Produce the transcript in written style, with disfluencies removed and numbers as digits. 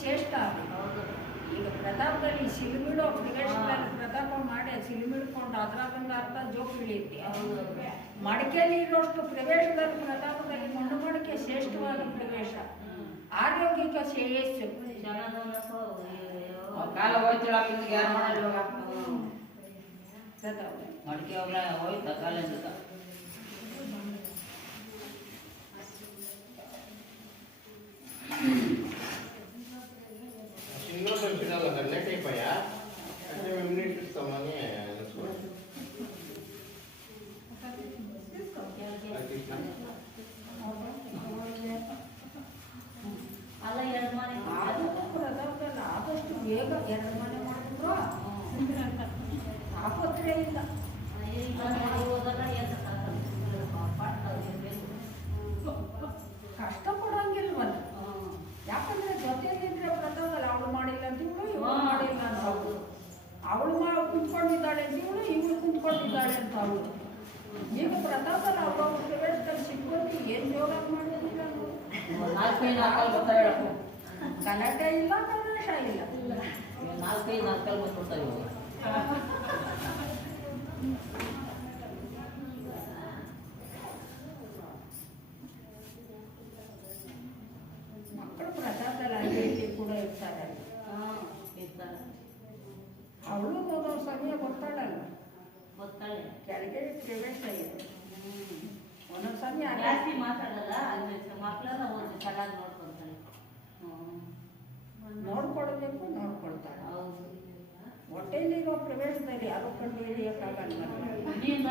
ಶ್ರೇಷ್ಠ ಅದು. ಈಗ ಪ್ರತಾಪದಲ್ಲಿ ಸಿಲುಮಿಡೋ ಪ್ರವೇಶದಲ್ಲಿ ಪ್ರತಾಪ ಮಾಡಿ ಸಿಲುಮಿಡ್ಕೊಂಡು ಅದ್ರಾಗೊಂದು ಅರ್ಥ ಜೋಕ್ ಇಳಿಯುತ್ತೆ. ಮಡಿಕೆಯಲ್ಲಿ ಇರೋಷ್ಟು ಪ್ರವೇಶದಲ್ಲಿ ಪ್ರತಾಪದಲ್ಲಿ ಮಣ್ಣು ಮಡಿಕೆ ಶ್ರೇಷ್ಠವಾದ ಪ್ರವೇಶ, ಆರೋಗ್ಯಕ ಶ್ರೇಯಸ್ಸು. ಕಾಲ ಹೋಯ್ತು ಯಾರು ಮಾಡೋದು ಇವಾಗ ಪ್ರತಾಪ ಮಡಿಕೆ ಹೋಯ್ತಾ ಕಾಲಿಂದ. ಇನ್ನೊಂದು ಸಿಗಲ್ಲ ಅದನ್ನೇ ಟೈಪಯ್ಯ ಅದೇ ಮಿನಿಟ್ ಇರ್ತಾವನೇ ಅಲ್ಲ ಎರಡು ಮನೆ ಪ್ರತಾಪದಲ್ಲಿ ಆದಷ್ಟು ಬೇಗ 2 ಮನೆ ಮಾಡಿದ್ರು ಆಪತ್ರೆ ಇಲ್ಲ. ಕಷ್ಟಪಡೋಂಗಿಲ್ವಲ್ಲ, ಯಾಕಂದ್ರೆ ಜೊತೆಯಲ್ಲಿದ್ರೆ ಪ್ರತಾಪದಲ್ಲಿ ಅವಳು ಮಾಡಿಲ್ಲ ಅಂತ ಇವಳು ಮಾಡಿಲ್ಲ ಅಂತ ಅವಳು ಕುಂತ್ಕೊಂಡಿದ್ದಾಳೆ ಅಂತ ಇವಳು ಕುಂತ್ಕೊಂಡಿದ್ದಾಳೆ ಅಂತ ಅವಳು. ಈಗ ಪ್ರತಾಪದಲ್ಲಿ ಅವ್ರವ್ರ ಪ್ರವೇಶದಲ್ಲಿ ಸಿಕ್ಕೋದು ಏನು ಯೋಗ ಮಾಡೋದಿಲ್ಲ, ಗಲಾಟೆ ಇಲ್ಲ, ಪ್ರವೇಶ ಇಲ್ಲ. 4-5 ಬಂದ್ಬಿಡ್ತಾರೆ ಇವಾಗ. ಮಕ್ಕಳು ಪ್ರತಾಪದಲ್ಲಿ ಅಲ್ಲಿ ಕೂಡ ಇರ್ತಾರೆ. ಅವಳು ಹೋಗೋ ಸಮಯ ಗೊತ್ತಾಳಲ್ಲ, ಕೆಳಗೆ ಪ್ರವೇಶ ಇದೆ. ಒಂದೊಂದು ಸಮಯ ಜಾಸ್ತಿ ಮಾತಾಡಲ್ಲ, ಮಕ್ಕಳೆಲ್ಲ ಒಂದು ಚೆನ್ನಾಗಿ ನೋಡ್ಕೊಂತಾರೆ. ನೋಡ್ಕೊಳ್ಬೇಕು, ನೋಡ್ಕೊಳ್ತಾಳೆ. ಹೊಟ್ಟೆಯಲ್ಲಿರೋ ಪ್ರವೇಶದಲ್ಲಿ ಯಾರು ಕಂಡು ಹಿಡಿಯೋಕ್ಕಾಗಲ್ಲ. ನೀನು